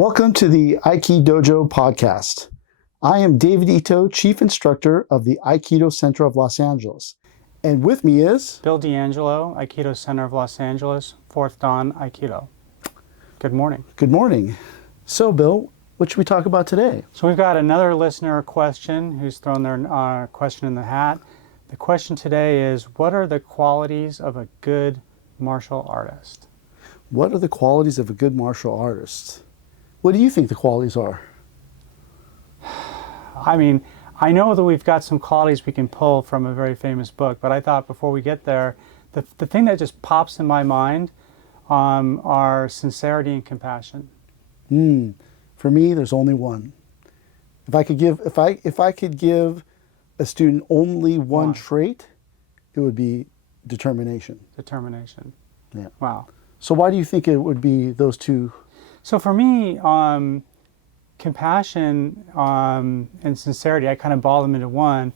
Welcome to the Aiki Dojo Podcast. I am David Ito, Chief Instructor of the Aikido Center of Los Angeles. And with me is... Bill D'Angelo, Aikido Center of Los Angeles, 4th Dan Aikido. Good morning. Good morning. So, Bill, what should we talk about today? So we've got another listener question who's thrown their question in the hat. The question today is, what are the qualities of a good martial artist? What are the qualities of a good martial artist? What do you think the qualities are? I mean, I know that we've got some qualities we can pull from a very famous book, but I thought before we get there, the thing that just pops in my mind are sincerity and compassion. For me, there's only one. If I could give a student only one trait, it would be determination. Determination. Yeah. Wow. So why do you think it would be those two? So for me, compassion and sincerity, I kind of ball them into one,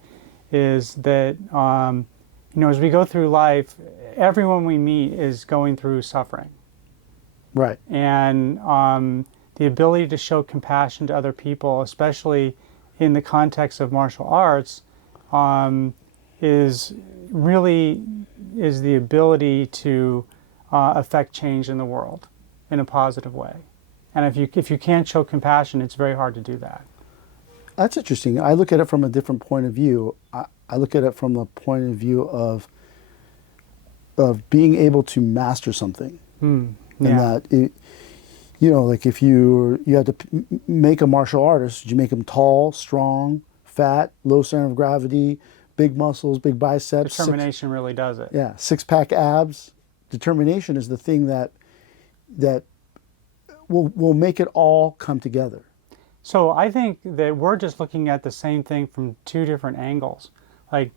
is that, as we go through life, everyone we meet is going through suffering. Right. And the ability to show compassion to other people, especially in the context of martial arts, is the ability to affect change in the world in a positive way. And if you can't show compassion, it's very hard to do that. That's interesting. I look at it from a different point of view. I look at it from the point of view of being able to master something. And that, like if you had to make a martial artist, you make them tall, strong, fat, low center of gravity, big muscles, big biceps. Determination really does it. Yeah, six-pack abs. Determination is the thing that will make it all come together. So I think that we're just looking at the same thing from two different angles. Like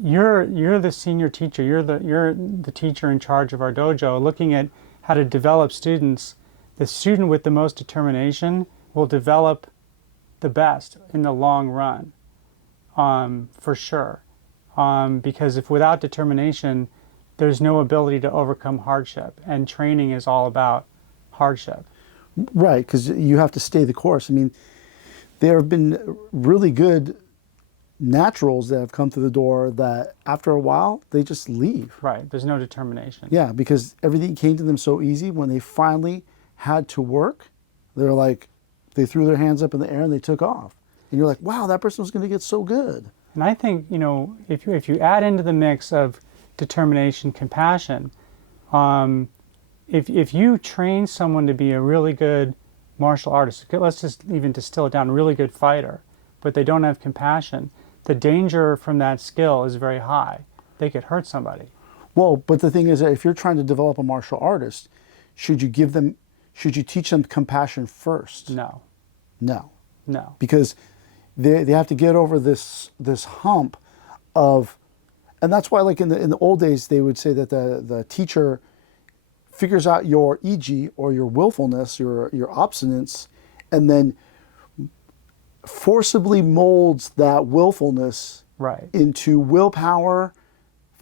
you're the senior teacher, you're the teacher in charge of our dojo, looking at how to develop students. The student with the most determination will develop the best in the long run, for sure. Because if without determination, there's no ability to overcome hardship, and training is all about hardship. Right, because you have to stay the course. I mean, there have been really good naturals that have come through the door that after a while, they just leave. Right, there's no determination. Yeah, because everything came to them so easy. When they finally had to work, they're like, they threw their hands up in the air and they took off. And you're like, wow, that person was going to get so good. And I think, if you add into the mix of determination, compassion, if you train someone to be a really good martial artist, let's just even distill it down, a really good fighter, but they don't have compassion, the danger from that skill is very high. They could hurt somebody. Well, but the thing is that if you're trying to develop a martial artist, should you teach them compassion first? No. Because they have to get over this hump of, and that's why, like in the old days, they would say that the teacher figures out your EG or your willfulness, your obstinance, and then forcibly molds that willfulness into willpower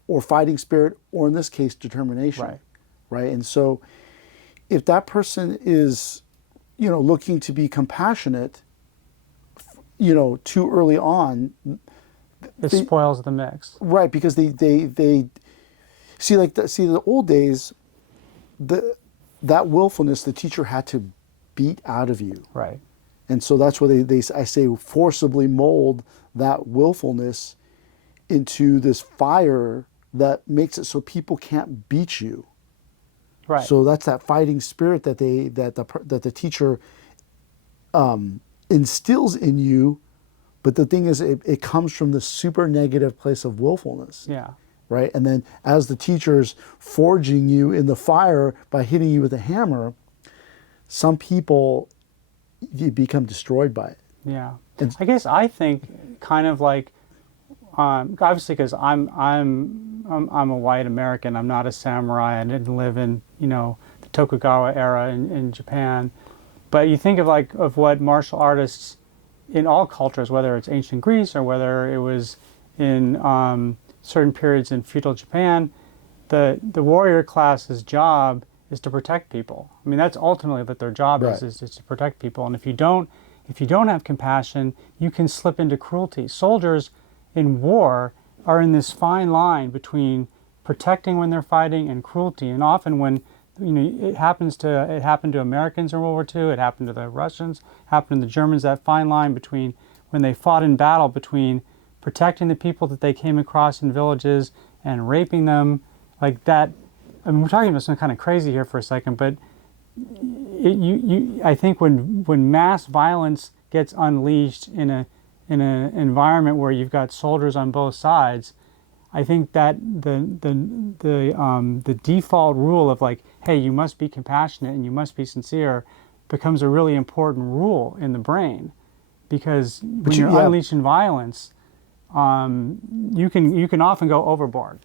or fighting spirit, or in this case, determination. Right. And so if that person is, looking to be compassionate, too early on, it spoils the mix. Right, because they see the old days, that willfulness the teacher had to beat out of you. Right. And so that's where I say forcibly mold that willfulness into this fire that makes it so people can't beat you. Right. So that's that fighting spirit that the teacher instills in you. But the thing is, it comes from the super negative place of willfulness. Yeah. Right? And then as the teacher's forging you in the fire by hitting you with a hammer, some people, you become destroyed by it. Yeah. I guess I think kind of like, obviously because I'm a white American, I'm not a samurai, I didn't live in, the Tokugawa era in Japan. But you think of what martial artists in all cultures, whether it's ancient Greece or whether it was in certain periods in feudal Japan, the warrior class's job is to protect people. I mean, that's ultimately what their job Right. is to protect people. And if you don't have compassion, you can slip into cruelty. Soldiers in war are in this fine line between protecting when they're fighting and cruelty. And often when it happened to Americans in World War II, it happened to the Russians, happened to the Germans, that fine line between when they fought in battle between protecting the people that they came across in villages and raping them, like that. I mean, we're talking about something kind of crazy here for a second, but I think when mass violence gets unleashed in an environment where you've got soldiers on both sides, I think that the default rule of like, hey, you must be compassionate and you must be sincere, becomes a really important rule in the brain, because when you're unleashing violence, you can often go overboard.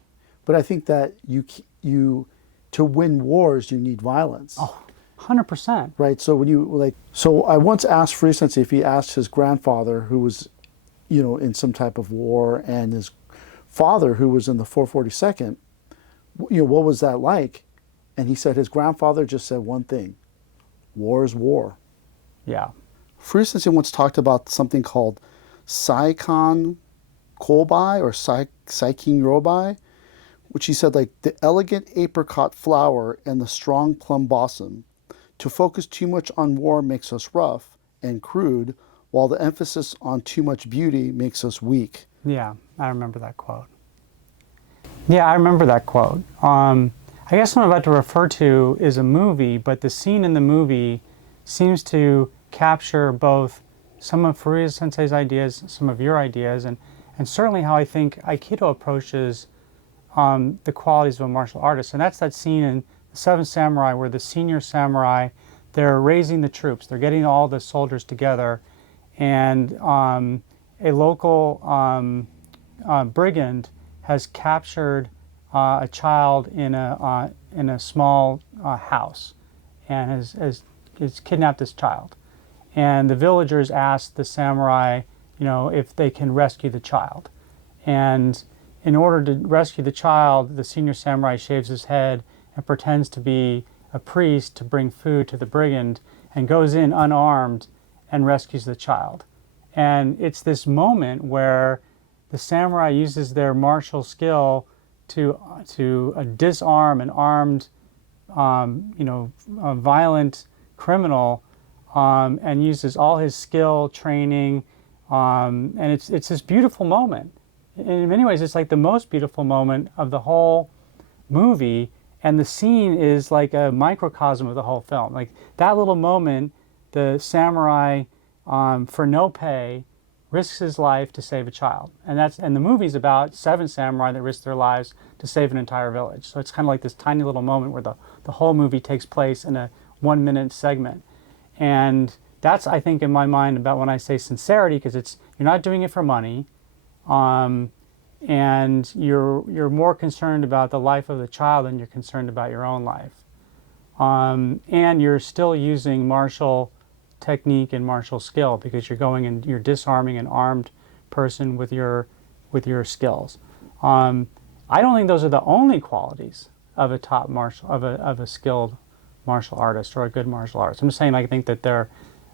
But I think that you to win wars, you need violence. Oh, 100%. Right. So so I once asked Free Sensei if he asked his grandfather, who was, in some type of war, and his father, who was in the 442nd, what was that like? And he said his grandfather just said one thing: war is war. Yeah. Free Sensei once talked about something called Saikan Kobai or Saikin Robai, which he said, like, the elegant apricot flower and the strong plum blossom. To focus too much on war makes us rough and crude, while the emphasis on too much beauty makes us weak. Yeah, I remember that quote. I guess what I'm about to refer to is a movie, but the scene in the movie seems to capture both some of Furuya Sensei's ideas, some of your ideas, and certainly how I think Aikido approaches the qualities of a martial artist. And that's that scene in The Seven Samurai where the senior samurai, they're raising the troops. They're getting all the soldiers together, and a local brigand has captured a child in a small house and has kidnapped this child. And the villagers ask the samurai, if they can rescue the child. And in order to rescue the child, the senior samurai shaves his head and pretends to be a priest to bring food to the brigand, and goes in unarmed and rescues the child. And it's this moment where the samurai uses their martial skill to disarm an armed, a violent criminal, and uses all his skill, training, and it's this beautiful moment. In many ways, it's like the most beautiful moment of the whole movie, and the scene is like a microcosm of the whole film. Like that little moment, the samurai, for no pay, risks his life to save a child, and the movie's about 7 samurai that risk their lives to save an entire village. So it's kind of like this tiny little moment where the whole movie takes place in a 1-minute segment, and that's, I think, in my mind about when I say sincerity, because you're not doing it for money. And you're more concerned about the life of the child than you're concerned about your own life. And you're still using martial technique and martial skill, because you're going and you're disarming an armed person with your skills. I don't think those are the only qualities of a top of a skilled martial artist or a good martial artist. I'm just saying, I think that they're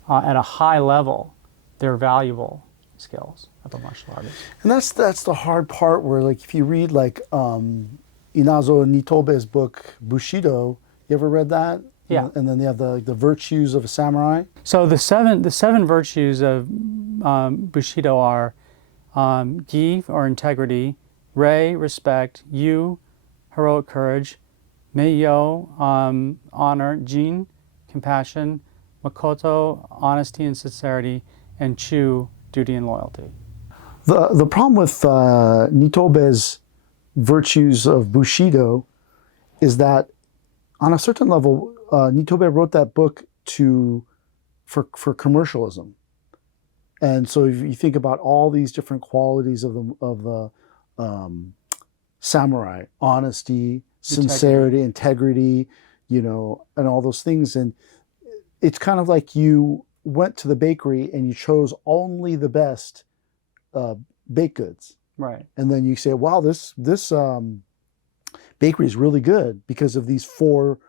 at a high level, they're valuable skills of a martial artist. And that's the hard part, where, like, if you read like Inazo Nitobe's book Bushido, you ever read that? Yeah. And then they have the virtues of a samurai. So the seven virtues of Bushido are Gi, or integrity; Rei, respect; Yu, heroic courage; Meiyo, honor; Jin, compassion; Makoto, honesty and sincerity; and Chu, duty and loyalty. The problem with Nitobe's virtues of Bushido is that, on a certain level, Nitobe wrote that book for commercialism. And so if you think about all these different qualities of the samurai: honesty, sincerity, integrity, and all those things, and it's kind of like you went to the bakery and you chose only the best baked goods. Right. And then you say, wow, this bakery is really good because of these four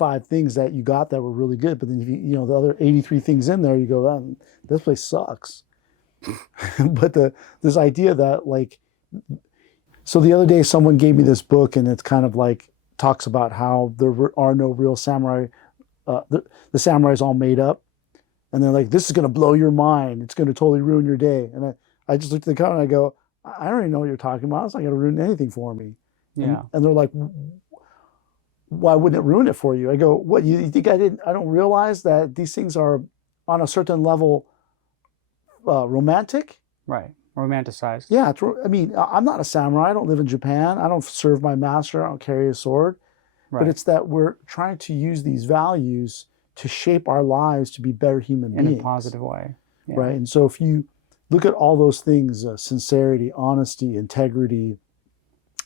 5 things that you got that were really good, but then if you know the other 83 things in there, you go, oh, this place sucks. But this idea that like, so the other day someone gave me this book, and it's kind of like talks about how there are no real samurai. The samurai's all made up, and they're like, this is going to blow your mind. It's going to totally ruin your day. And I just looked at the cover and I go, I don't even know what you're talking about. It's not going to ruin anything for me. Yeah. And they're like, why wouldn't it ruin it for you? I go, what, you think I don't realize that these things are on a certain level romantic? Right. Romanticized. Yeah. I mean, I'm not a samurai. I don't live in Japan. I don't serve my master. I don't carry a sword. Right. But it's that we're trying to use these values to shape our lives to be better human beings. In a positive way. Yeah. Right. And so if you look at all those things, sincerity, honesty, integrity,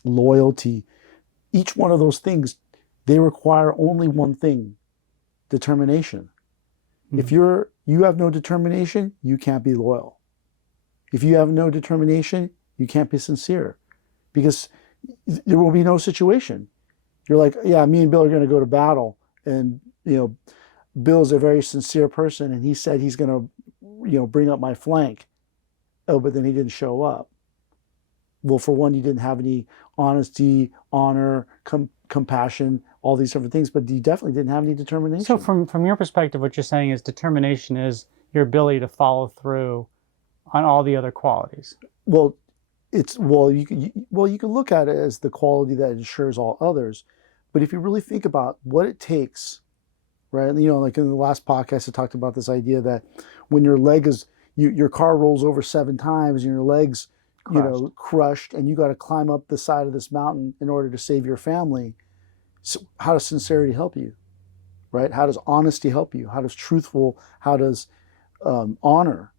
loyalty, each one of those things, they require only one thing: determination. Mm-hmm. If you have no determination, you can't be loyal. If you have no determination, you can't be sincere, because there will be no situation. You're like, yeah, me and Bill are going to go to battle, and Bill's a very sincere person, and he said he's going to bring up my flank. Oh, but then he didn't show up. Well, for one, you didn't have any honesty, honor, compassion, all these different things, but you definitely didn't have any determination. So from your perspective, what you're saying is determination is your ability to follow through on all the other qualities. Well, you can look at it as the quality that ensures all others, but if you really think about what it takes, right? Like in the last podcast, I talked about this idea that when your leg is your car rolls over 7 times and your legs crushed, and you got to climb up the side of this mountain in order to save your family. So how does sincerity help you, right? How does honesty help you? How does how does honor?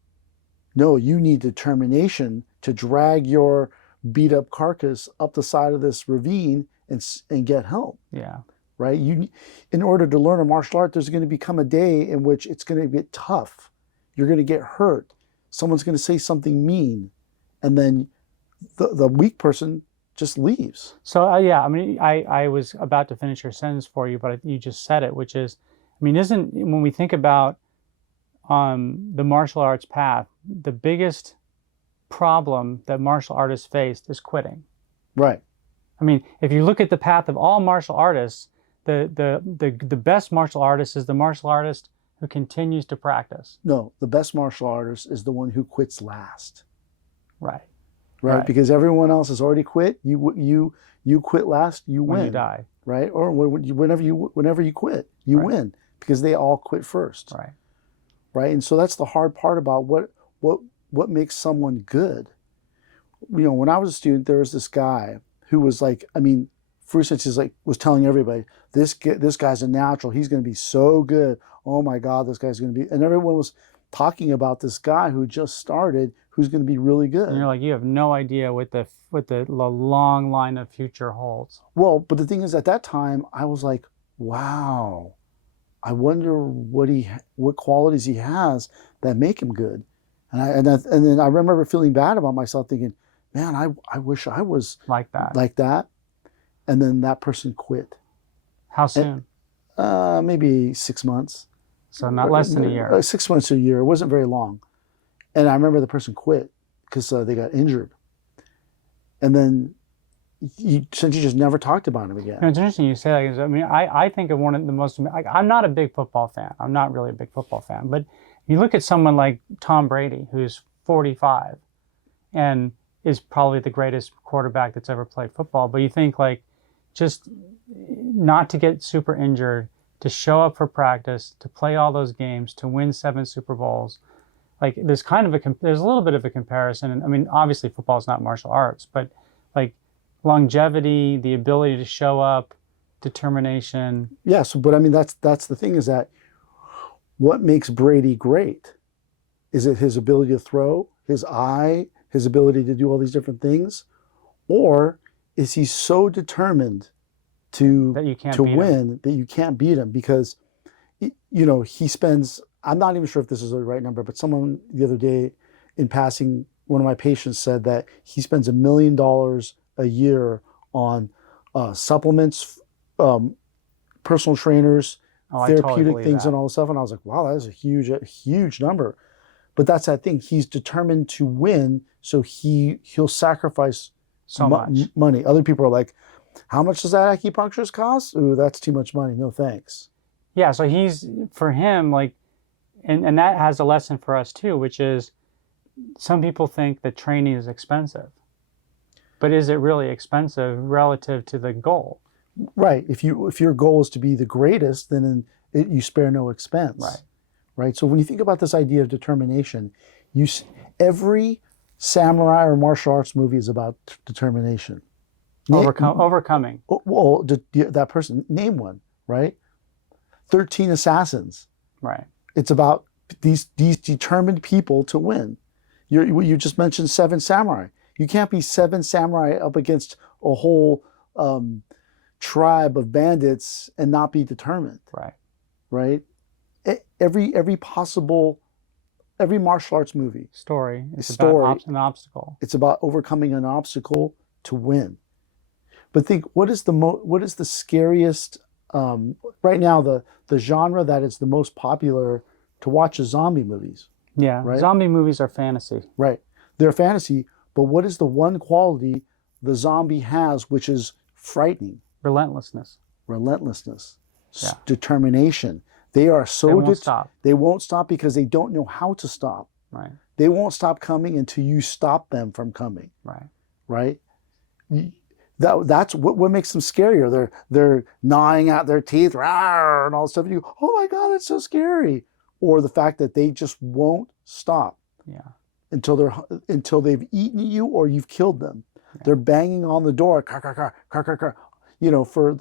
No, you need determination to drag your beat up carcass up the side of this ravine and get help. Yeah. Right? In order to learn a martial art, there's going to become a day in which it's going to get tough. You're going to get hurt. Someone's going to say something mean, and then the weak person just leaves. So I was about to finish your sentence for you, but you just said it, which is, when we think about the martial arts path, the biggest problem that martial artists faced is quitting. Right. If you look at the path of all martial artists, the best martial artist is the martial artist who continues to practice. No, the best martial artist is the one who quits last. Right. Right. Because everyone else has already quit. You quit last, you win. When you die. Right. Or whenever you quit, you win, because they all quit first. Right. Right. And so that's the hard part about what makes someone good. When I was a student, there was this guy who was like, for instance, was telling everybody, this guy's a natural. He's going to be so good. Oh my God, this guy's going to be, and everyone was talking about this guy who just started, who's going to be really good. And you're like, you have no idea what the long line of future holds. Well, but the thing is, at that time, I was like, wow, I wonder what qualities he has that make him good. And then I remember feeling bad about myself, thinking, man, I wish I was like that. And then that person quit. How soon? Maybe 6 months. So not less than a year. 6 months to a year. It wasn't very long. And I remember the person quit because they got injured. And then since you just never talked about him again. It's interesting you say that. I think of one of the most, I'm not a big football fan. I'm not really a big football fan. But you look at someone like Tom Brady, who's 45 and is probably the greatest quarterback that's ever played football. But you think, just not to get super injured, to show up for practice, to play all those games, to win 7 Super Bowls. There's there's a little bit of a comparison. And obviously football is not martial arts, but longevity, the ability to show up, determination. Yes, but that's the thing, is that what makes Brady great? Is it his ability to throw, his eye, his ability to do all these different things? Or is he so determined to win that you can't beat him? Because, he spends, I'm not even sure if this is the right number, but someone the other day in passing, one of my patients said that he spends $1 million a year on supplements, personal trainers, I totally therapeutic believe things that. and all this stuff. And I was like, wow, that is a huge number. But that's that thing. He's determined to win, so he'll sacrifice So much. money. Other people are like, how much does that acupuncturist cost? Ooh, that's too much money. No thanks. Yeah, so for him, like, and that has a lesson for us too, which is some people think that training is expensive. But is it really expensive relative to the goal? Right. If your goal is to be the greatest, then you spare no expense. Right. Right. So when you think about this idea of determination, every samurai or martial arts movie is about determination. Overcoming. Well, that person, name one, right? 13 Assassins. Right. It's about these determined people to win. You just mentioned Seven Samurai. You can't be seven samurai up against a whole tribe of bandits and not be determined. Right. Right? Every martial arts movie Story. It's about an obstacle. It's about overcoming an obstacle to win. But think, what is the scariest right now? The genre that is the most popular to watch is zombie movies. Yeah, right? Zombie movies are fantasy. Right, they're fantasy. But what is the one quality the zombie has, which is frightening? Relentlessness. Yeah. Determination. They are so they won't stop. They won't stop because they don't know how to stop. Right. They won't stop coming until you stop them from coming. Right. Right. That's what makes them scarier. They're gnawing out their teeth, rawr, and all this stuff. And you go, oh my God, that's so scary. Or the fact that they just won't stop. Yeah. Until they've eaten you or you've killed them. Yeah. They're banging on the door, for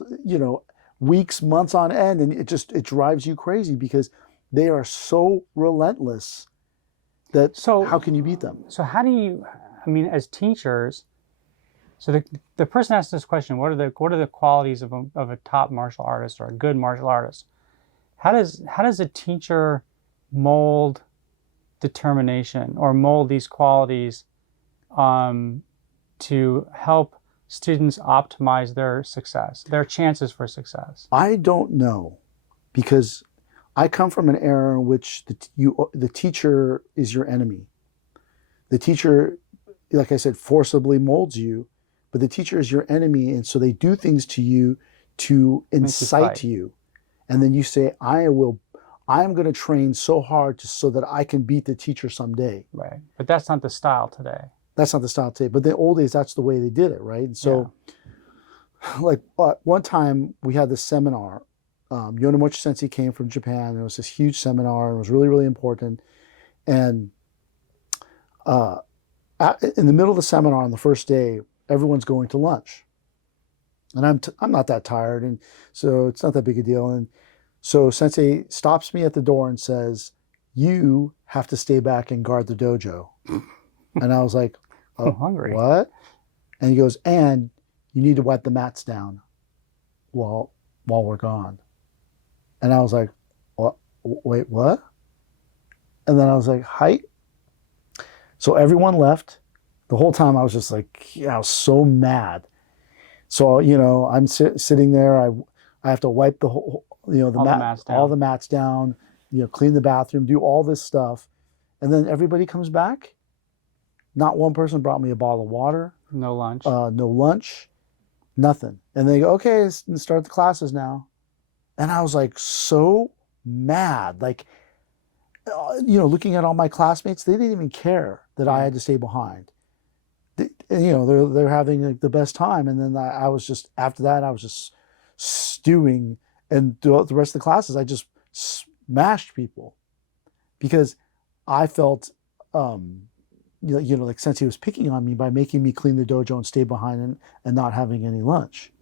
weeks, months on end, and it drives you crazy because they are so relentless that how can you beat them? So how do you, as teachers, so the person asked this question, what are the qualities of a top martial artist or a good martial artist? How does a teacher mold determination or mold these qualities to help students optimize their success, their chances for success? I don't know, because I come from an era in which the teacher is your enemy. The teacher, like I said, forcibly molds you, but the teacher is your enemy, and so they do things to you to incite you. And then you say, I'm going to train so hard so that I can beat the teacher someday. Right. But that's not the style today. That's not the style today. But in the old days, that's the way they did it, right? And so, like, one time we had this seminar. Yonemochi Sensei came from Japan, and it was this huge seminar, and it was really, really important. And in the middle of the seminar on the first day, everyone's going to lunch. And I'm not that tired, and so it's not that big a deal. And so Sensei stops me at the door and says, "You have to stay back and guard the dojo." And I was like, "Oh, I'm hungry." What? And he goes, "And you need to wipe the mats down while we're gone." And I was like, "What? Wait, what?" And then I was like, "Hi." So everyone left. The whole time I was just like, I was so mad. So, I'm sitting there. I have to wipe the whole, all the mats down, clean the bathroom, do all this stuff. And then everybody comes back. Not one person brought me a bottle of water. No lunch. No lunch. Nothing. And they go, "Okay, let's start the classes now." And I was like so mad. Like, looking at all my classmates, they didn't even care that I had to stay behind. They're having like the best time, and then I was just, after that, I was just stewing, and throughout the rest of the classes I just smashed people because I felt like Sensei was picking on me by making me clean the dojo and stay behind and not having any lunch.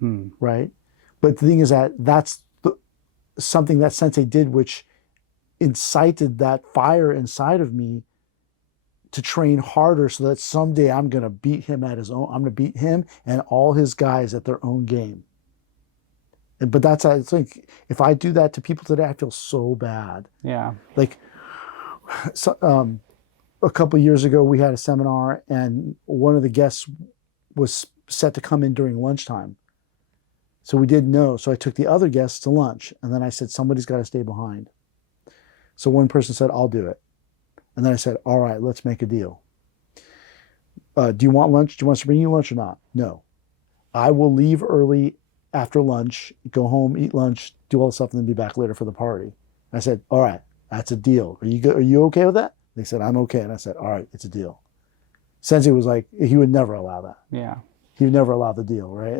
Right? But the thing is that's something that Sensei did, which incited that fire inside of me to train harder so that someday I'm going to beat him at his own. I'm going to beat him and all his guys at their own game. But that's, I think, if I do that to people today, I feel so bad. Yeah. Like, a couple of years ago, we had a seminar, and one of the guests was set to come in during lunchtime. So we didn't know. So I took the other guests to lunch, and then I said, somebody's got to stay behind. So one person said, I'll do it. And then I said, all right, let's make a deal. Do you want lunch? Do you want us to bring you lunch or not? No. I will leave early after lunch, go home, eat lunch, do all the stuff, and then be back later for the party. I said, all right, that's a deal. Are you good? Are you okay with that? They said, I'm okay. And I said, all right, it's a deal. Sensei was like, he would never allow that. Yeah. He would never allow the deal, right?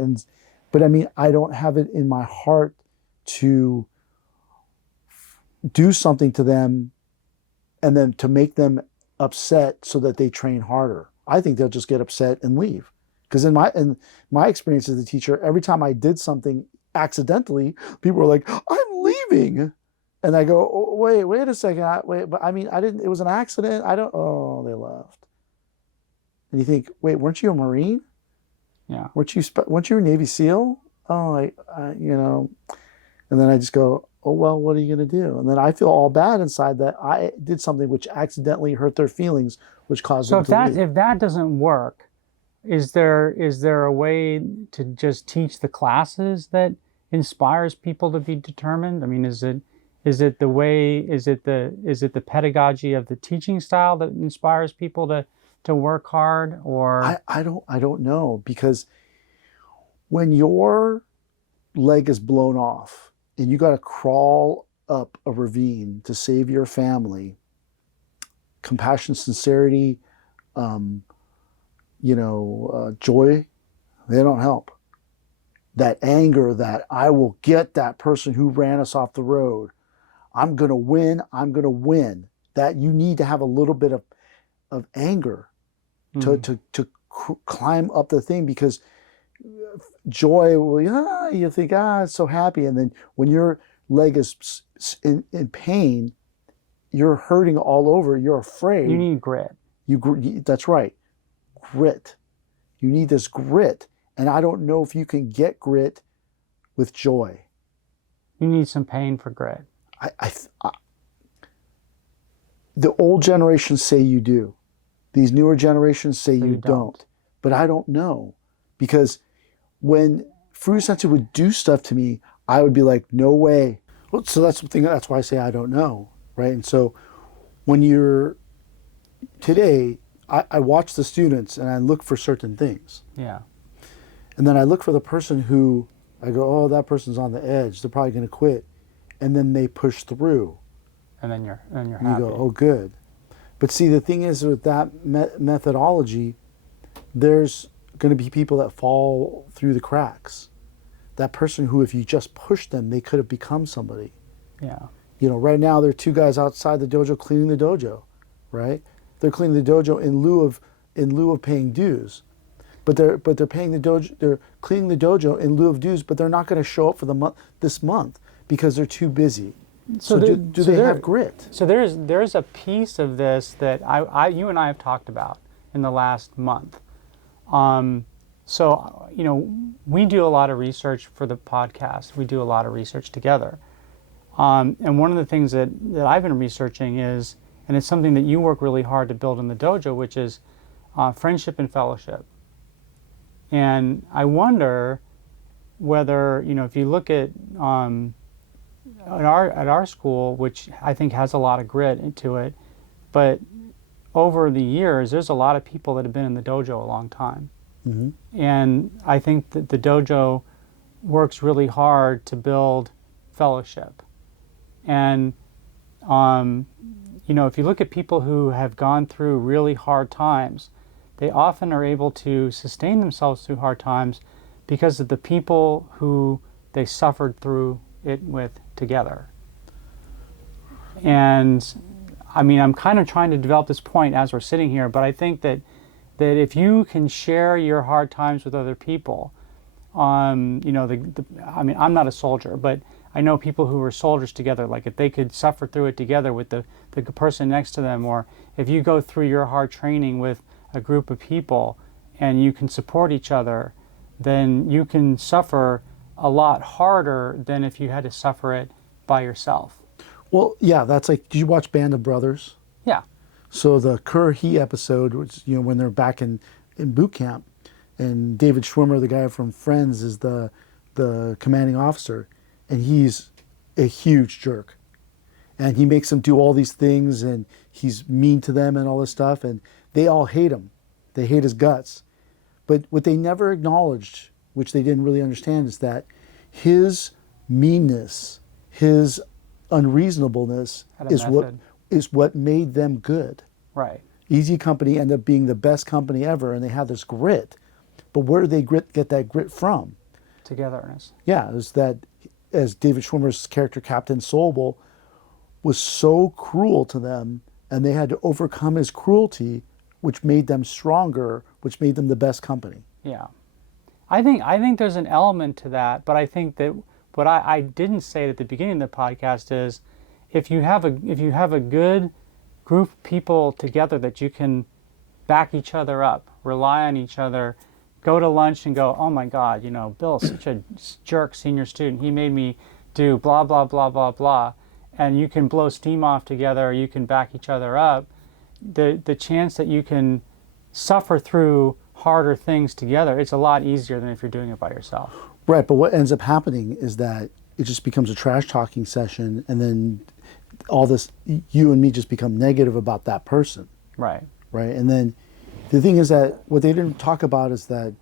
But I mean, I don't have it in my heart to do something to them and then to make them upset so that they train harder. I think they'll just get upset and leave. Because in my experience as a teacher, every time I did something accidentally, people were like, I'm leaving. And I go, oh, wait a second. But I mean, I didn't, it was an accident. Oh, they left. And you think, wait, weren't you a Marine? Yeah. Weren't you a Navy SEAL? Oh, and then I just go, oh, well, what are you going to do? And then I feel all bad inside that I did something which accidentally hurt their feelings, which caused them to leave. If that doesn't work, is there a way to just teach the classes that inspires people to be determined? I mean, is it the pedagogy of the teaching style that inspires people to work hard? Or I don't know, because when your leg is blown off and you got to crawl up a ravine to save your family, compassion, sincerity, joy, they don't help. That anger, that I will get that person who ran us off the road. I'm going to win. That you need to have a little bit of anger to climb up the thing, because joy, you think, it's so happy. And then when your leg is in pain, you're hurting all over, you're afraid. You need grit. That's right. Grit. You need this grit. And I don't know if you can get grit with joy. You need some pain for grit. The old generations say you do. These newer generations say you don't. But I don't know. Because when Furuya Sensei would do stuff to me, I would be like, no way. Well, so that's the thing. That's why I say I don't know, right? And so when you're today, I watch the students and I look for certain things. Yeah. And then I look for the person who I go, oh, that person's on the edge. They're probably going to quit. And then they push through. And then you're happy. You go, oh, good. But see, the thing is with that methodology, there's going to be people that fall through the cracks. That person who, if you just push them, they could have become somebody. Yeah. Right now there are two guys outside the dojo cleaning the dojo, right? They're cleaning the dojo in lieu of paying dues. But they're paying the dojo. They're cleaning the dojo in lieu of dues, but they're not going to show up for this month because they're too busy. So do they have grit? So there's a piece of this that you and I have talked about in the last month. So we do a lot of research for the podcast. We do a lot of research together. And one of the things that I've been researching is, and it's something that you work really hard to build in the dojo, which is friendship and fellowship. And I wonder whether, if you look at our school, which I think has a lot of grit into it, but over the years, there's a lot of people that have been in the dojo a long time. Mm-hmm. And I think that the dojo works really hard to build fellowship. And, if you look at people who have gone through really hard times, they often are able to sustain themselves through hard times because of the people who they suffered through it with together. And I mean, I'm kind of trying to develop this point as we're sitting here, but I think that if you can share your hard times with other people, I mean, I'm not a soldier, but I know people who were soldiers together. Like if they could suffer through it together with the person next to them, or if you go through your hard training with a group of people and you can support each other, then you can suffer a lot harder than if you had to suffer it by yourself. Well, yeah, that's like, did you watch Band of Brothers? Yeah. So the Kurhi episode, which, when they're back in boot camp, and David Schwimmer, the guy from Friends, is the the commanding officer, and he's a huge jerk. And he makes them do all these things, and he's mean to them and all this stuff, and they all hate him. They hate his guts. But what they never acknowledged, which they didn't really understand, is that his meanness, his unreasonableness is what made them good. Right. Easy Company ended up being the best company ever, and they had this grit. But where did they get that grit from? Togetherness. Yeah, it was that, as David Schwimmer's character, Captain Sobel, was so cruel to them, and they had to overcome his cruelty, which made them stronger, which made them the best company. Yeah. I think there's an element to that, but I think that what I didn't say at the beginning of the podcast is if you have a good group of people together that you can back each other up, rely on each other, go to lunch and go, oh my God, Bill's such a jerk senior student. He made me do blah, blah, blah, blah, blah. And you can blow steam off together, or you can back each other up. The chance that you can suffer through harder things together, it's a lot easier than if you're doing it by yourself. Right, but what ends up happening is that it just becomes a trash talking session, and then all this, you and me just become negative about that person. Right. Right, and then the thing is that what they didn't talk about is that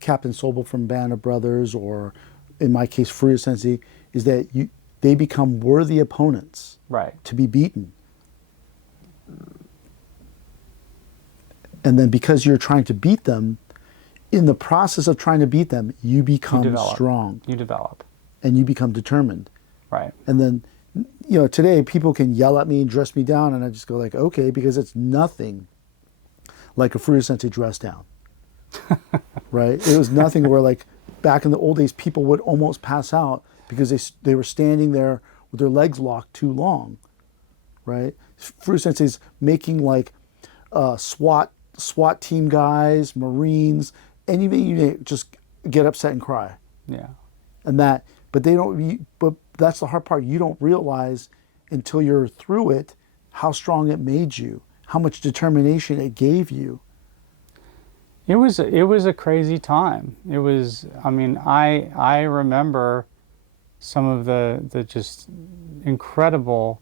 Captain Sobel from Band of Brothers, or in my case, Furuya Sensei, is that they become worthy opponents. Right. To be beaten. And then because you're trying to beat them, in the process of trying to beat them, you become strong. You develop. And you become determined. Right. And then, today people can yell at me and dress me down, and I just go like, okay, because it's nothing like a Furuya Sensei dress down. Right? It was nothing where, like, back in the old days, people would almost pass out because they were standing there with their legs locked too long. Right? Furuya Sensei's making, like, SWAT team guys, Marines, anything you name, just get upset and cry. Yeah. And that, but that's the hard part. You don't realize until you're through it how strong it made you, how much determination it gave you. It was a crazy time. It was, I remember some of the just incredible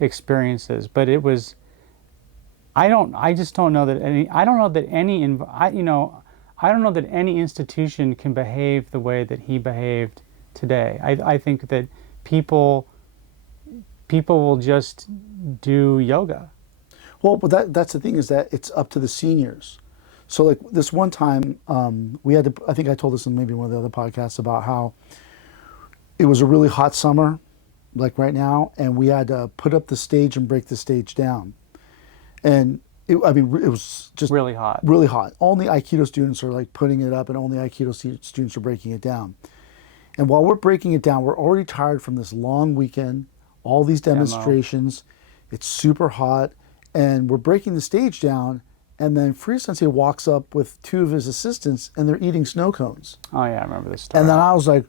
experiences, but it was, I don't know that any institution can behave the way that he behaved today. I think that people will just do yoga. Well, but that's the thing, is that it's up to the seniors. So like this one time, we had to, I think I told this in maybe one of the other podcasts, about how it was a really hot summer, like right now, and we had to put up the stage and break the stage down. And it was just really hot. Really hot. Only Aikido students are like putting it up, and only Aikido students are breaking it down. And while we're breaking it down, we're already tired from this long weekend, all these demonstrations. It's super hot, and we're breaking the stage down. And then Furuya Sensei walks up with two of his assistants, and they're eating snow cones. Oh yeah, I remember this story. And then I was like,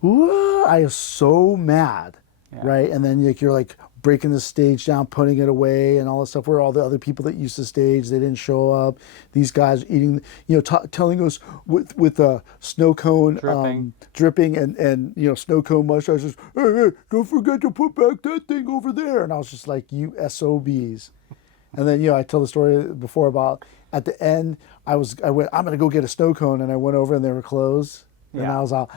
"Whoa!" I was so mad, right? And then you're like breaking the stage down, putting it away, and all this stuff. Where all the other people that used to stage, they didn't show up. These guys eating, telling us with a snow cone dripping and snow cone mustaches. Hey, don't forget to put back that thing over there. And I was just like, you SOBs. And then, I tell the story before about at the end, I went, I'm going to go get a snow cone. And I went over and they were closed. And I was all,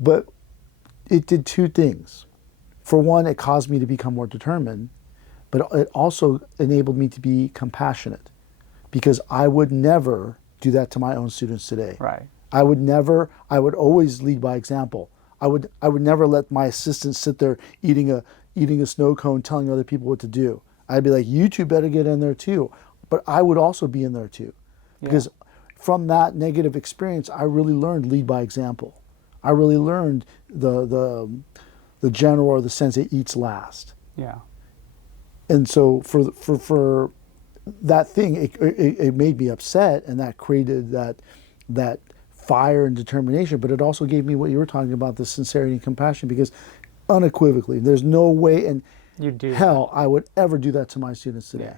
But it did two things. For one, it caused me to become more determined, but it also enabled me to be compassionate, because I would never do that to my own students today. Right. I would always lead by example. I would never let my assistants sit there eating a snow cone, telling other people what to do. I'd be like, you two better get in there too. But I would also be in there too. Because from that negative experience, I really learned lead by example. I really learned the general or the sensei eats last. Yeah. And so for that thing, it made me upset, and that created that fire and determination. But it also gave me what you were talking about, the sincerity and compassion, because unequivocally, there's no way in hell I would ever do that to my students today. Yeah.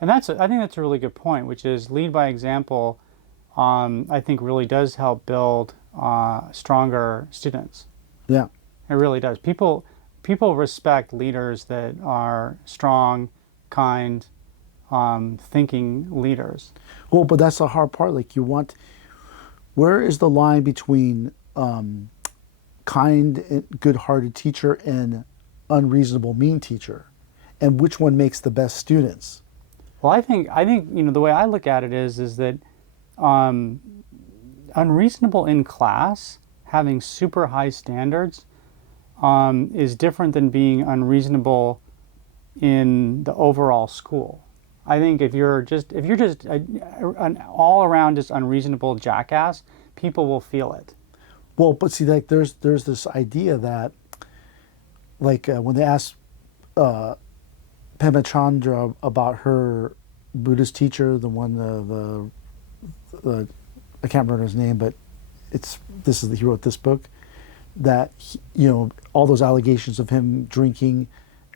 And I think that's a really good point, which is lead by example. I think really does help build stronger students. Yeah. It really does. People respect leaders that are strong, kind, thinking leaders. Well, but that's the hard part. Like where is the line between kind and good-hearted teacher and unreasonable, mean teacher? And which one makes the best students? Well, I think the way I look at it is that unreasonable in class, having super high standards, is different than being unreasonable in the overall school. I think if you're just an all around just unreasonable jackass, people will feel it. Well, but see, like there's this idea that, like when they asked Pema Chandra about her Buddhist teacher, the one the I can't remember his name, but he wrote this book, that all those allegations of him drinking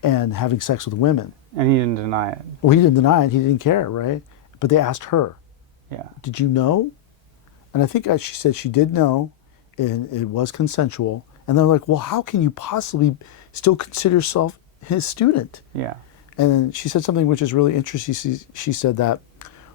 and having sex with women. And he didn't deny it. Well, he didn't deny it. He didn't care, right? But they asked her, Yeah. did you know? And I think she said she did know, and it was consensual. And they're like, well, how can you possibly still consider yourself his student? Yeah. And then she said something which is really interesting. She said that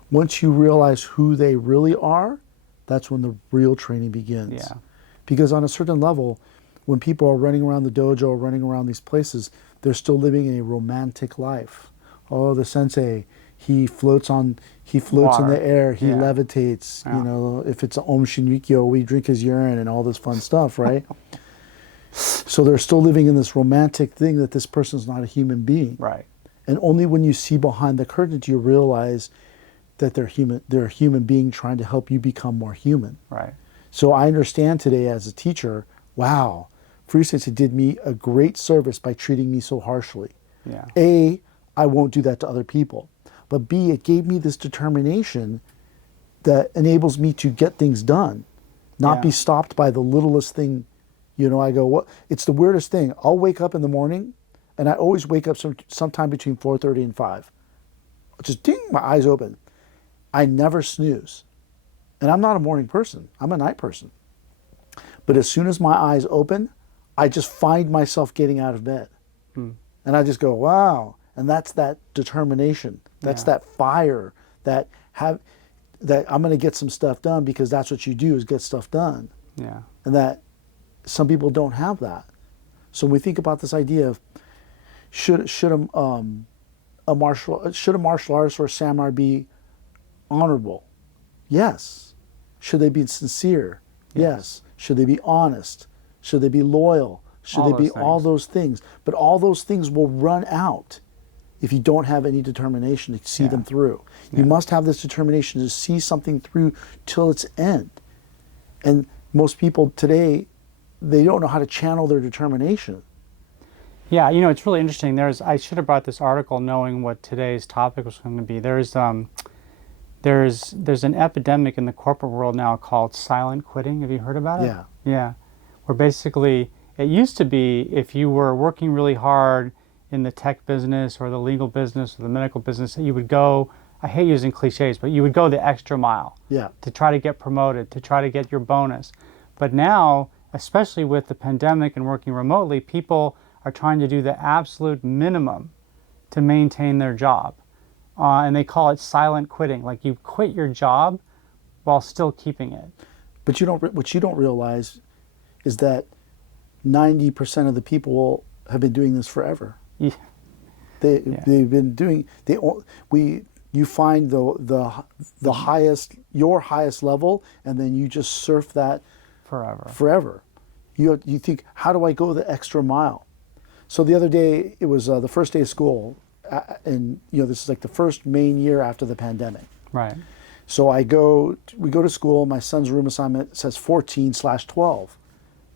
once you realize who they really are, that's when the real training begins. Yeah. Because on a certain level, when people are running around the dojo, running around these places, they're still living a romantic life. Oh, the sensei, he floats in the air, he levitates. Yeah. If it's an Om Shinrikyo, we drink his urine and all this fun stuff, right? So they're still living in this romantic thing that this person's not a human being. Right. And only when you see behind the curtain do you realize that they're human. They're a human being trying to help you become more human. Right. So I understand today as a teacher, wow, Free Sensei did me a great service by treating me so harshly. Yeah. A, I won't do that to other people. But B, it gave me this determination that enables me to get things done, not be stopped by the littlest thing. I go, what? It's the weirdest thing. I'll wake up in the morning, and I always wake up sometime between 4:30 and 5. Just ding, my eyes open. I never snooze. And I'm not a morning person. I'm a night person. But as soon as my eyes open, I just find myself getting out of bed. And I just go, wow. And that's that determination. That's that fire that I'm going to get some stuff done, because that's what you do, is get stuff done. Yeah. And that some people don't have that. So when we think about this idea of should a martial artist or a samurai be honorable? Yes. Should they be sincere? Yes. Should they be honest? Should they be loyal? Should they be all those things? But all those things will run out if you don't have any determination to see them through. You must have this determination to see something through till its end. And most people today, they don't know how to channel their determination. Yeah, it's really interesting. I should have brought this article knowing what today's topic was going to be. There's an epidemic in the corporate world now called silent quitting. Have you heard about it? Yeah. Yeah. Where basically, it used to be if you were working really hard in the tech business or the legal business or the medical business, you would go, I hate using cliches, but you would go the extra mile to try to get promoted, to try to get your bonus. But now, especially with the pandemic and working remotely, people are trying to do the absolute minimum to maintain their job. And they call it silent quitting. Like you quit your job while still keeping it. But what you don't realize is that 90% of the people have been doing this forever. Yeah. They've been doing. You find the highest, your highest level, and then you just surf that forever. You think, how do I go the extra mile? So the other day, it was the first day of school, and this is like the first main year after the pandemic. Right. So we go to school. My son's room assignment says 14/12,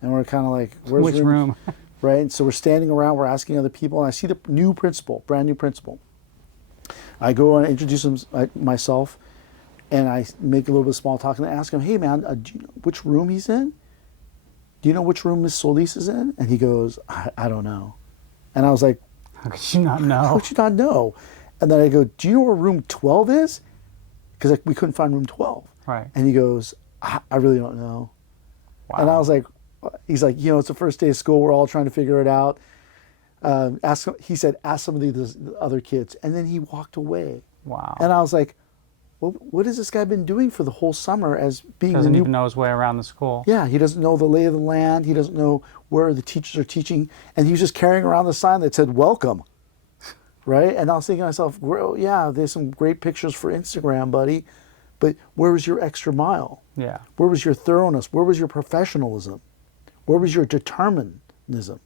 and we're kind of like, where's which room? Right. And so we're standing around. We're asking other people, and I see the new principal, brand new principal. I go and introduce myself, and I make a little bit of small talk, and I ask him, "Hey, man, do you know which room he's in? Do you know which room Miss Solis is in?" And he goes, I don't know. And I was like, how could you not know? How could you not know? And then I go, do you know where room 12 is? Because we couldn't find room 12. Right. And he goes, I really don't know. And I was like, he's like, it's the first day of school. We're all trying to figure it out. He said, ask some of the other kids. And then he walked away. Wow. And I was like, well, what has this guy been doing for the whole summer as being Doesn't even know his way around the school. Yeah, he doesn't know the lay of the land. He doesn't know where the teachers are teaching. And he was just carrying around the sign that said, welcome. Right? And I was thinking to myself, well, yeah, there's some great pictures for Instagram, buddy. But where was your extra mile? Yeah. Where was your thoroughness? Where was your professionalism? Where was your determinism?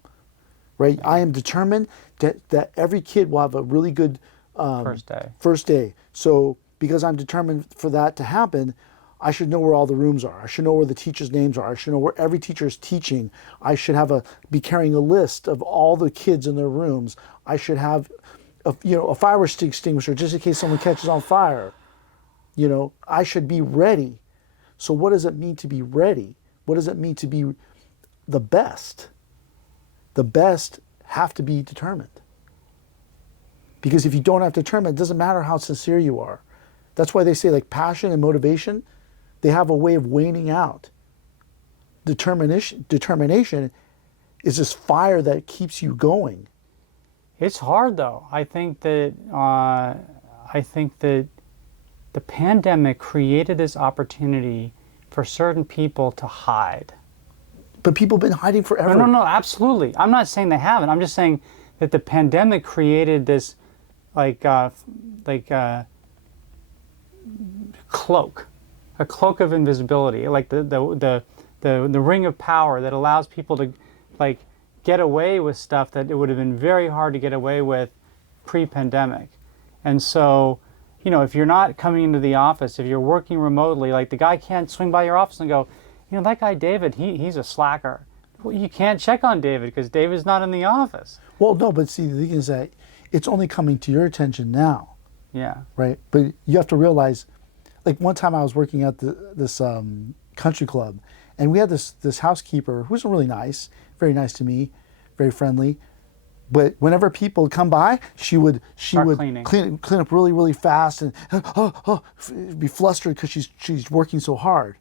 Right? I am determined that every kid will have a really good first day. So because I'm determined for that to happen, I should know where all the rooms are. I should know where the teachers' names are. I should know where every teacher is teaching. I should be carrying a list of all the kids in their rooms. I should have a fire extinguisher just in case someone catches on fire. I should be ready. So what does it mean to be ready? What does it mean to be the best? The best have to be determined. Because if you don't have determined, it doesn't matter how sincere you are. That's why they say like passion and motivation, they have a way of waning out. Determination is this fire that keeps you going. It's hard though. I think that the pandemic created this opportunity for certain people to hide. But people have been hiding forever. No, absolutely. I'm not saying they haven't. I'm just saying that the pandemic created this cloak, a cloak of invisibility, like the ring of power that allows people to get away with stuff that it would have been very hard to get away with pre-pandemic. And so, if you're not coming into the office, if you're working remotely, like the guy can't swing by your office and go, that guy David, he's a slacker. Well, you can't check on David because David's not in the office. Well, no, but see, the thing is that it's only coming to your attention now. Yeah. Right? But you have to realize, like one time I was working at this country club, and we had this housekeeper who was really nice, very nice to me, very friendly. But whenever people would come by, she would clean up really, really fast and be flustered because she's working so hard.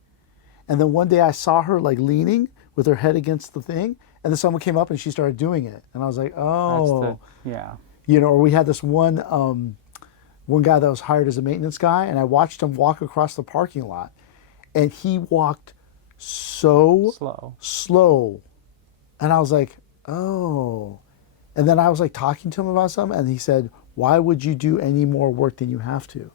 And then one day I saw her leaning with her head against the thing, and then someone came up and she started doing it, and I was like, oh, yeah. Or we had this one guy that was hired as a maintenance guy, and I watched him walk across the parking lot, and he walked so slow, and I was like, oh. And then I was talking to him about something, and he said, why would you do any more work than you have to?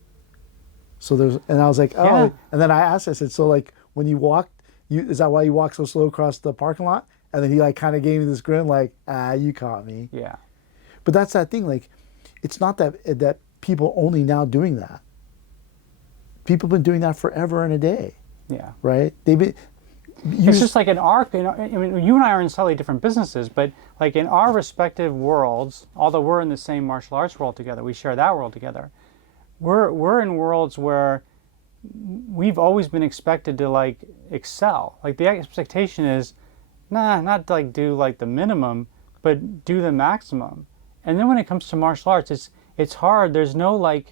And I was like, oh. Yeah. And then I asked, I said, so when you walked, is that why you walk so slow across the parking lot? And then he kind of gave me this grin you caught me. Yeah. But that's that thing, it's not that people only now doing that. People have been doing that forever and a day. Yeah. Right? It's just like an arc. You and I are in slightly different businesses, but in our respective worlds, although we're in the same martial arts world together, we share that world together. We're in worlds where we've always been expected to excel. The expectation is, not to do the minimum, but do the maximum. And then when it comes to martial arts, it's hard. There's no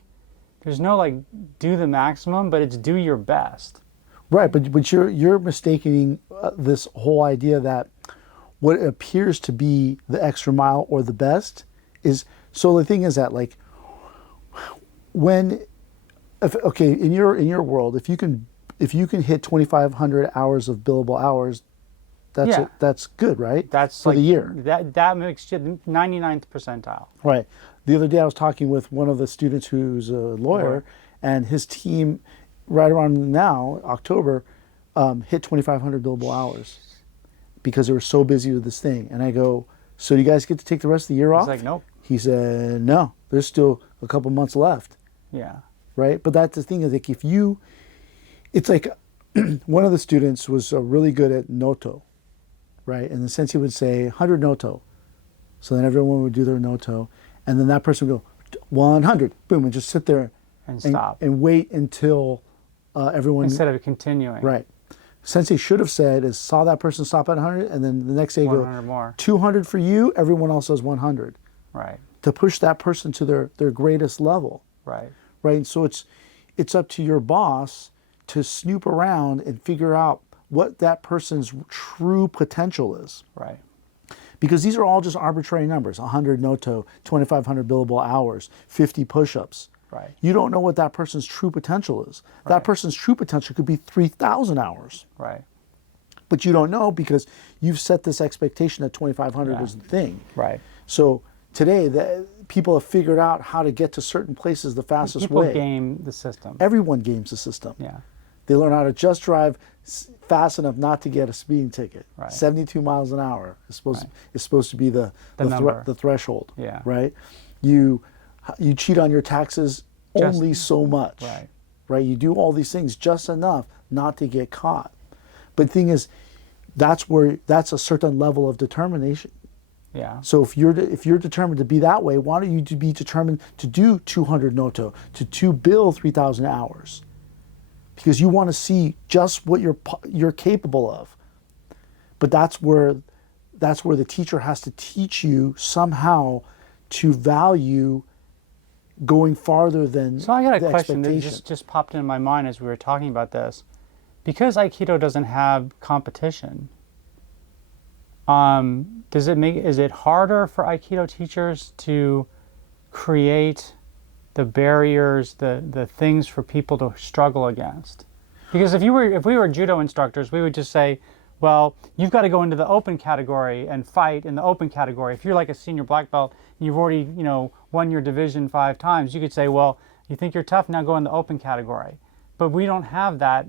do the maximum, but it's do your best. Right, but you're mistaking this whole idea that what appears to be the extra mile or the best is. So the thing is that in your world, if you can hit 2,500 hours of billable hours, that's good, right? That's for the year. That makes you 99th percentile. Right. The other day I was talking with one of the students who's a lawyer, and his team, right around now, October, hit 2,500 billable hours because they were so busy with this thing. And I go, so do you guys get to take the rest of the year off? He's like, nope. He said, no, there's still a couple months left. Yeah. Right? But that's the thing is it's one of the students was really good at noto, right? And the sensei would say 100 noto. So then everyone would do their noto. And then that person would go 100, boom, and just sit there and stop. And wait until everyone... Instead of continuing. Right. Sensei should have said saw that person stop at 100, and then the next day 100 go, more. 200 for you, everyone else does 100. Right. To push that person to their greatest level. Right. Right. So it's up to your boss to snoop around and figure out what that person's true potential is. Right. Because these are all just arbitrary numbers: 100 noto, 2,500 billable hours, 50 push-ups. Right. You don't know what that person's true potential is. Right. That person's true potential could be 3,000 hours. Right. But you don't know because you've set this expectation that 2,500 Yeah. is the thing. Right. So today, people have figured out how to get to certain places the fastest People way. game the system. Everyone games the system. Yeah. They learn how to just drive fast enough not to get a speeding ticket. Right. 72 miles an hour is supposed to be the number. the threshold. Yeah. Right. You cheat on your taxes only so much. Right. Right. You do all these things just enough not to get caught. But the thing is, that's a certain level of determination. Yeah. So if you're determined to be that way, why don't you be determined to do 200 noto, to bill 3,000 hours? Because you want to see just what you're capable of. But that's where the teacher has to teach you somehow to value going farther than So I got a the question that expectation. just popped into my mind as we were talking about this. Because Aikido doesn't have competition, is it harder for Aikido teachers to create the barriers, the things for people to struggle against? Because if we were judo instructors, we would just say, well, you've got to go into the open category and fight in the open category. If you're like a senior black belt and you've already, won your division 5 times, you could say, well, you think you're tough, now go in the open category. But we don't have that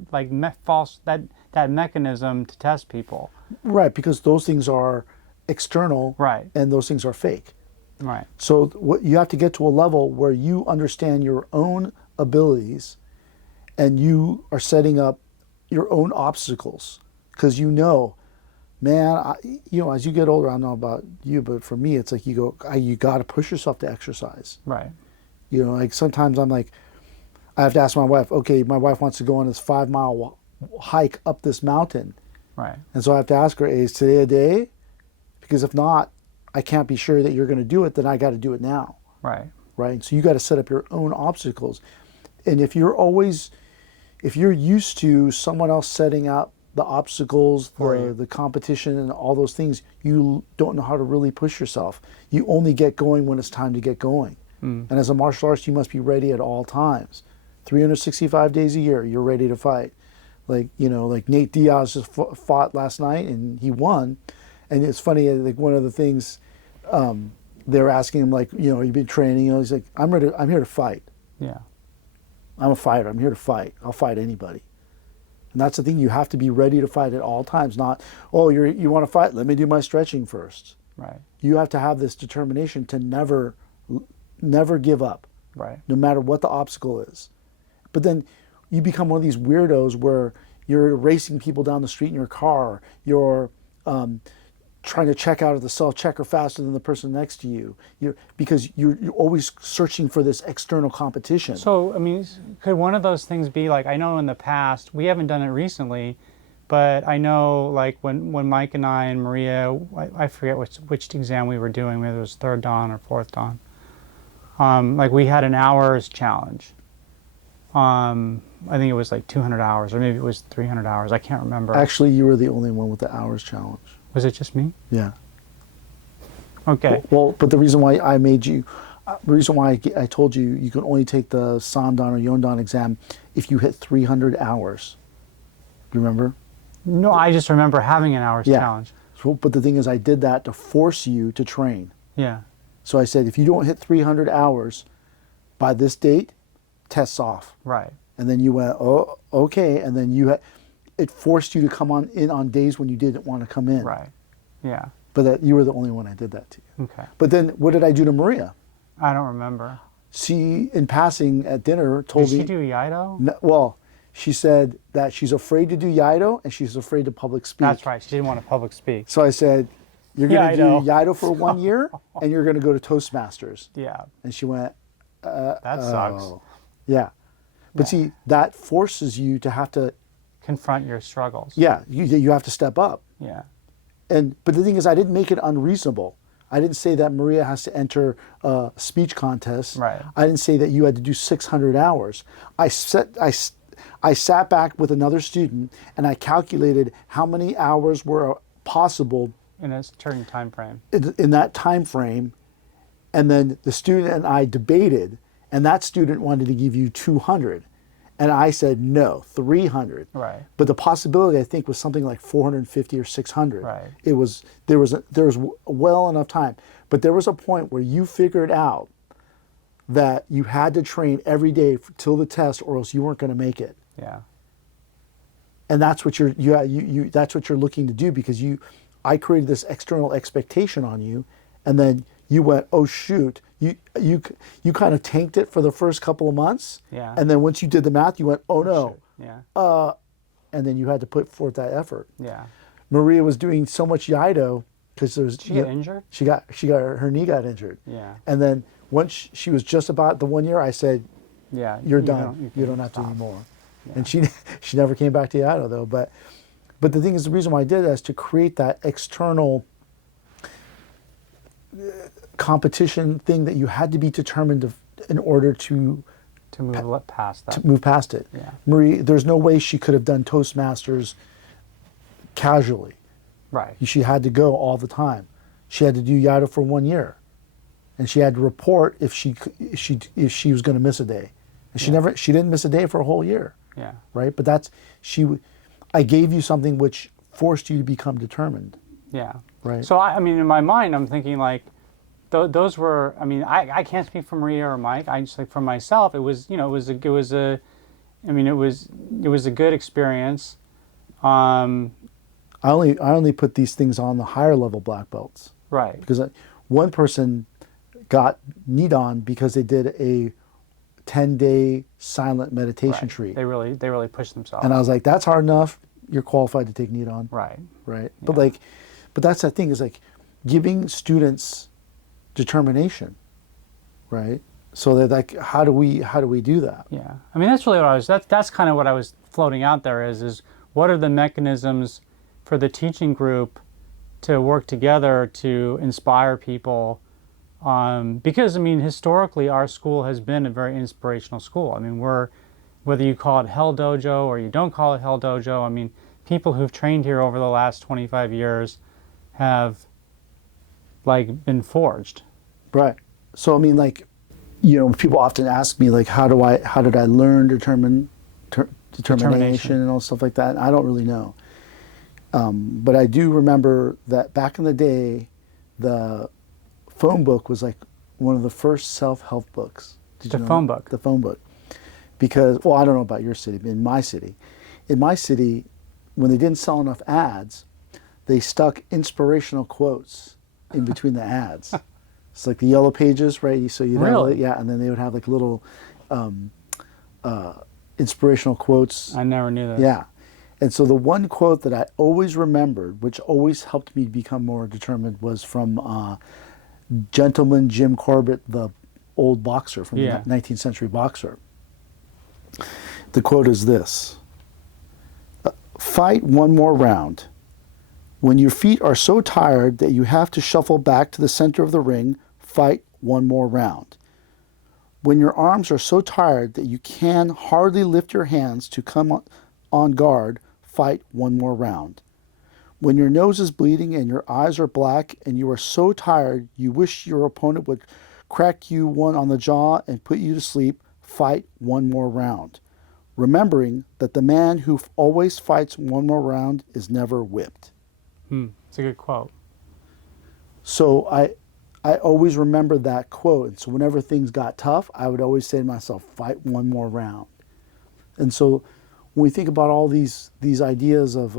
that mechanism to test people. Right, because those things are external, Right. and those things are fake. Right. So you have to get to a level where you understand your own abilities, and you are setting up your own obstacles. Because man, as you get older, I don't know about you, but for me, it's like you got to push yourself to exercise. Right. Like sometimes I'm like, I have to ask my wife, okay, my wife wants to go on this 5-mile hike up this mountain. Right. And so I have to ask her, is today a day? Because if not, I can't be sure that you're going to do it, then I got to do it now. Right. Right? So you got to set up your own obstacles. And if you're used to someone else setting up the obstacles, the competition and all those things, you don't know how to really push yourself. You only get going when it's time to get going. And as a martial artist, you must be ready at all times. 365 days a year, you're ready to fight. Like Nate Diaz just fought last night and he won. And it's funny, like one of the things they were asking him, like, you've been training, he's like, I'm here to fight. Yeah. I'm a fighter, I'm here to fight. I'll fight anybody. And that's the thing, you have to be ready to fight at all times, not, you want to fight, let me do my stretching first. Right. You have to have this determination to never give up. Right. No matter what the obstacle is. But then you become one of these weirdos where you're racing people down the street in your car, you're trying to check out of the self-checker faster than the person next to you, because you're always searching for this external competition. So, could one of those things be like, I know in the past, we haven't done it recently, but I know like when Mike and I and Maria, I forget which exam we were doing, whether it was 3rd Dan or 4th Dan, like we had an hours challenge. I think it was like 200 hours, or maybe it was 300 hours. I can't remember. Actually, you were the only one with the hours challenge. Was it just me? Yeah. Okay. Well, but the reason why I told you you can only take the Sandan or Yondan exam if you hit 300 hours. Do you remember? No, I just remember having an hours challenge. So, but the thing is, I did that to force you to train. Yeah. So I said, if you don't hit 300 hours by this date, tests off. Right. And then you went, oh, okay. And then it forced you to come in on days when you didn't want to come in. Right. Yeah. But you were the only one I did that to you. Okay. But then what did I do to Maria? I don't remember. She, in passing at dinner, told me... Did she do Iaido? Well, she said that she's afraid to do Iaido and she's afraid to public speak. That's right. She didn't want to public speak. So I said, you're going to do Iaido for 1 year and you're going to go to Toastmasters. Yeah. And she went, that sucks. Yeah. But see, that forces you to have to... confront your struggles. Yeah, you have to step up. Yeah. But the thing is, I didn't make it unreasonable. I didn't say that Maria has to enter a speech contest. Right. I didn't say that you had to do 600 hours. I I sat back with another student and I calculated how many hours were possible in a certain time frame. In that time frame, and then the student and I debated, and that student wanted to give you 200, and I said no, 300. Right. But the possibility, I think, was something like 450 or 600. Right. There was well enough time, but there was a point where you figured out that you had to train every day till the test, or else you weren't going to make it. Yeah. And that's what that's what you're looking to do, because I created this external expectation on you, and then you went, oh shoot, you kind of tanked it for the first couple of months. Yeah. And then once you did the math, you went, oh no. Yeah. And then you had to put forth that effort. Yeah. Maria was doing so much Iaido because Did she get injured? She got her knee got injured. Yeah. And then once she was just about the 1 year, I said, yeah, you're done. You don't have to anymore. Yeah. And she never came back to Iaido though. But the thing is, the reason why I did that is to create that external competition thing that you had to be determined in order to move past that. To move past it. Yeah. Marie, there's no way she could have done Toastmasters casually. Right. She had to go all the time. She had to do Iaido for 1 year, and she had to report if she was going to miss a day. And she didn't miss a day for a whole year. Yeah. Right. But I gave you something which forced you to become determined. Yeah. Right. So I mean, in my mind, I'm thinking like, those were. I mean, I can't speak for Maria or Mike. I just, like, for myself, it was a good experience. I only put these things on the higher level black belts. Right. Because one person got Nidan because they did a 10-day silent meditation tree. They really pushed themselves. And I was like, that's hard enough. You're qualified to take Nidan. Right. Right. Yeah. But that's the thing, is like giving students determination, right? So that, like, how do we do that? Yeah. I mean, that's really what that's kind of what I was floating out there is what are the mechanisms for the teaching group to work together to inspire people? Because, I mean, historically, our school has been a very inspirational school. I mean, whether you call it Hell Dojo or you don't call it Hell Dojo, I mean, people who've trained here over the last 25 years have, like, been forged. Right. So, I mean, like, people often ask me, like, how did I learn determination and all stuff like that? And I don't really know. But I do remember that back in the day, the phone book was like one of the first self-help books. The phone book. The phone book. Because, well, I don't know about your city, but in my city, when they didn't sell enough ads, they stuck inspirational quotes in between the ads. It's like the yellow pages, right? So you'd really? have, yeah, and then they would have like little inspirational quotes. I never knew that. Yeah. And so the one quote that I always remembered, which always helped me become more determined, was from Gentleman Jim Corbett, the old boxer from the 19th century boxer. The quote is this: fight one more round. When your feet are so tired that you have to shuffle back to the center of the ring, fight one more round. When your arms are so tired that you can hardly lift your hands to come on guard, fight one more round. When your nose is bleeding and your eyes are black and you are so tired you wish your opponent would crack you one on the jaw and put you to sleep, fight one more round. Remembering that the man who always fights one more round is never whipped. It's a good quote. So I always remembered that quote. And so whenever things got tough, I would always say to myself, fight one more round. And so when we think about all these ideas of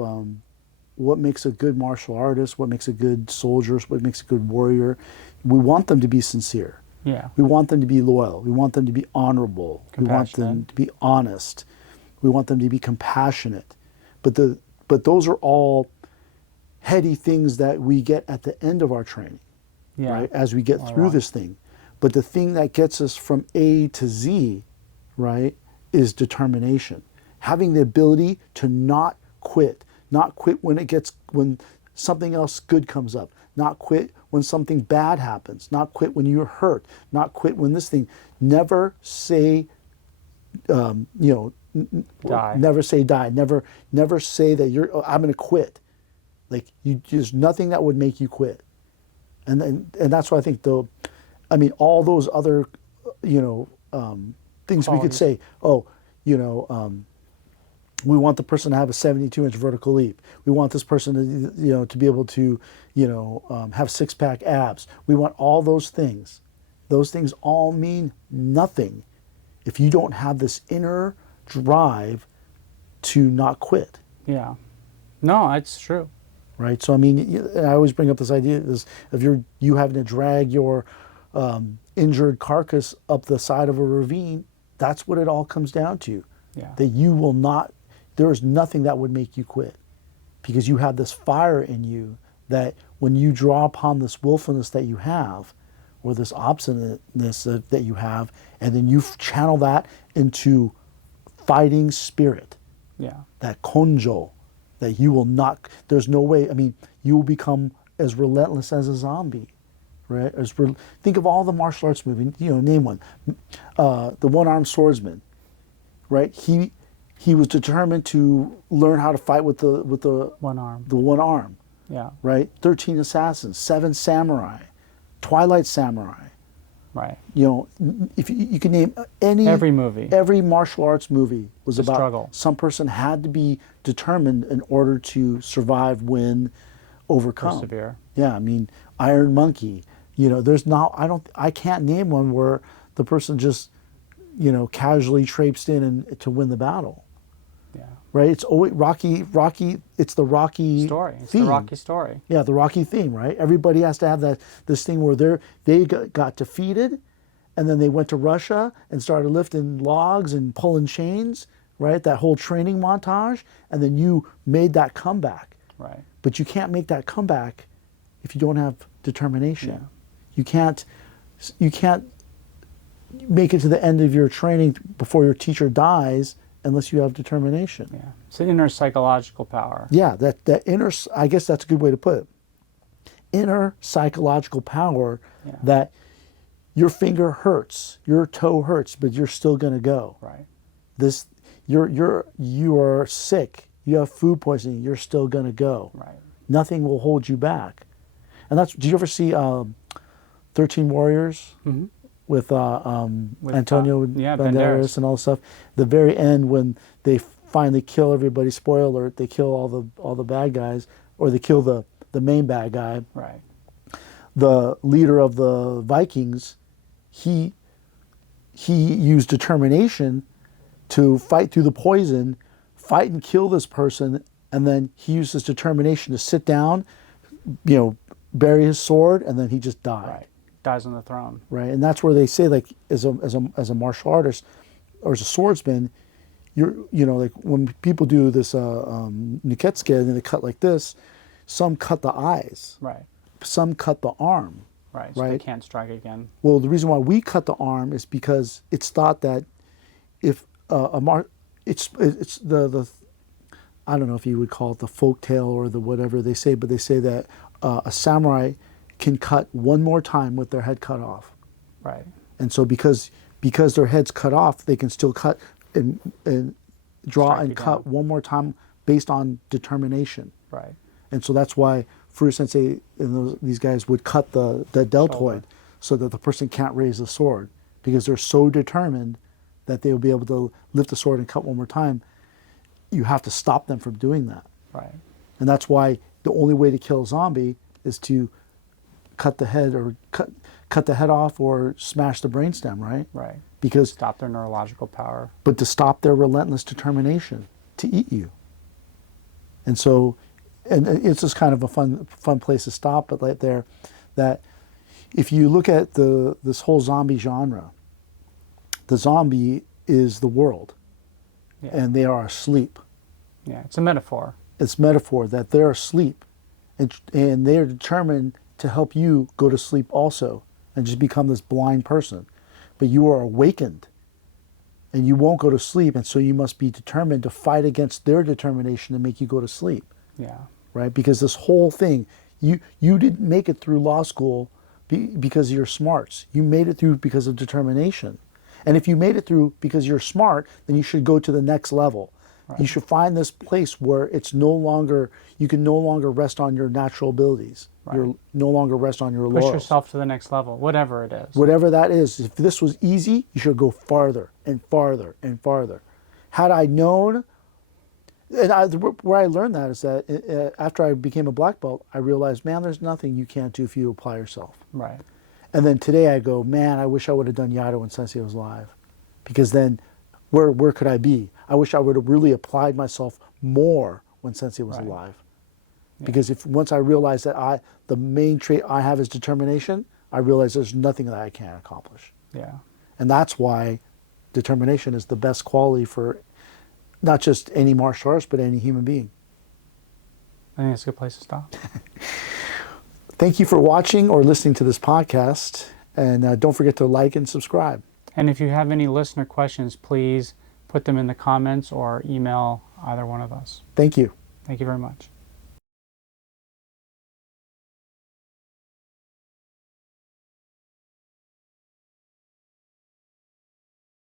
what makes a good martial artist, what makes a good soldier, what makes a good warrior, we want them to be sincere. Yeah. We want them to be loyal. We want them to be honorable. We want them to be honest. We want them to be compassionate. But those are all heady things that we get at the end of our training, right? As we get through this thing. But the thing that gets us from A to Z, right, is determination. Having the ability to not quit when something else good comes up, not quit when something bad happens, not quit when you're hurt, not quit when this thing. Never say, Die. Never say die. Never say that I'm going to quit. Like there's nothing that would make you quit. And that's why I think all those other, things we could Qualities. say. We want the person to have a 72-inch vertical leap. We want this person to be able to, have six-pack abs. We want all those things. Those things all mean nothing if you don't have this inner drive to not quit. Yeah. No, it's true. Right. So I always bring up this idea is if you having to drag your injured carcass up the side of a ravine, that's what it all comes down to. Yeah. That you will not. There is nothing that would make you quit, because you have this fire in you that when you draw upon this willfulness that you have, or this obstinateness that you have, and then you channel that into fighting spirit. Yeah. That konjo. That you will not, there's no way, you will become as relentless as a zombie, right? Think of all the martial arts movies, name one. The one-armed swordsman, right? He was determined to learn how to fight with the One arm. The one arm, Yeah. right? 13 Assassins, 7 Samurai, Twilight Samurai. Right. If you can name Every movie. every martial arts movie was The about struggle. some person had to be determined in order to survive, win, overcome. Persevere. Yeah, Iron Monkey. I can't name one where the person just, casually traipsed in and to win the battle. Yeah. Right? It's always Rocky. It's the Rocky Story. It's theme. the Rocky story. Yeah, the Rocky theme, right? Everybody has to have this thing where they got defeated, and then they went to Russia and started lifting logs and pulling chains, right? That whole training montage, and then you made that comeback. Right. But you can't make that comeback if you don't have determination. Yeah. You can't make it to the end of your training before your teacher dies unless you have determination. Yeah. It's an inner psychological power. Yeah, that inner, I guess that's a good way to put it. Inner psychological power that your finger hurts, your toe hurts, but you're still going to go. Right. You are sick, you have food poisoning, you're still going to go. Right. Nothing will hold you back. And did you ever see 13 Warriors? Mm-hmm. With Antonio Banderas Banderas. and all this stuff. The very end, when they finally kill everybody, spoiler alert, they kill all the bad guys, or they kill the main bad guy. Right. The leader of the Vikings, he used determination to fight through the poison, fight and kill this person, and then he used his determination to sit down, bury his sword, and then he just died. Right. Dies on the throne. Right, and that's where they say, like, as a martial artist or as a swordsman, like when people do this niketsuke and they cut like this, some cut the eyes, Right. some cut the arm. Right. So they can't strike again. Well, the reason why we cut the arm is because it's thought that if it's the I don't know if you would call it the folk tale or the whatever they say, but they say that a samurai can cut one more time with their head cut off. Right. And so because their head's cut off, they can still cut and draw Strike and you cut down. one more time based on determination. Right. And so that's why Furuya Sensei and these guys would cut the deltoid Shoulder. so that the person can't raise the sword, because they're so determined that they will be able to lift the sword and cut one more time. You have to stop them from doing that. Right. And that's why the only way to kill a zombie is to cut the head or cut the head off or smash the brainstem, right? Right. Because Stop their neurological power. but to stop their relentless determination to eat you. And so, and it's just kind of a fun place to stop, but right there, that if you look at this whole zombie genre, the zombie is the world, Yeah. and they are asleep. Yeah. It's a metaphor. It's metaphor that they're asleep, and they are determined to help you go to sleep also and just become this blind person. But you are awakened and you won't go to sleep, and so you must be determined to fight against their determination to make you go to sleep, Yeah. right? Because this whole thing, you didn't make it through law school because of your smarts. You made it through because of determination. And if you made it through because you're smart, then you should go to the next level. Right. You should find this place where it's no longer, you can no longer rest on your natural abilities. Right. You're no longer rest on your Push laurels. yourself to the next level, whatever it is. Whatever that is. If this was easy, you should go farther and farther and farther. Had I known, where I learned that is that after I became a black belt, I realized, man, there's nothing you can't do if you apply yourself. Right. And then today I go, man, I wish I would have done Yaido when Sensei was alive. Because then where could I be? I wish I would have really applied myself more when Sensei was Right. alive. Yeah. Because if once I realized that the main trait I have is determination, I realize there's nothing that I can't accomplish. Yeah. And that's why determination is the best quality for not just any martial artist, but any human being. I think it's a good place to stop. Thank you for watching or listening to this podcast. And don't forget to like and subscribe. And if you have any listener questions, please put them in the comments or email either one of us. Thank you. Thank you very much.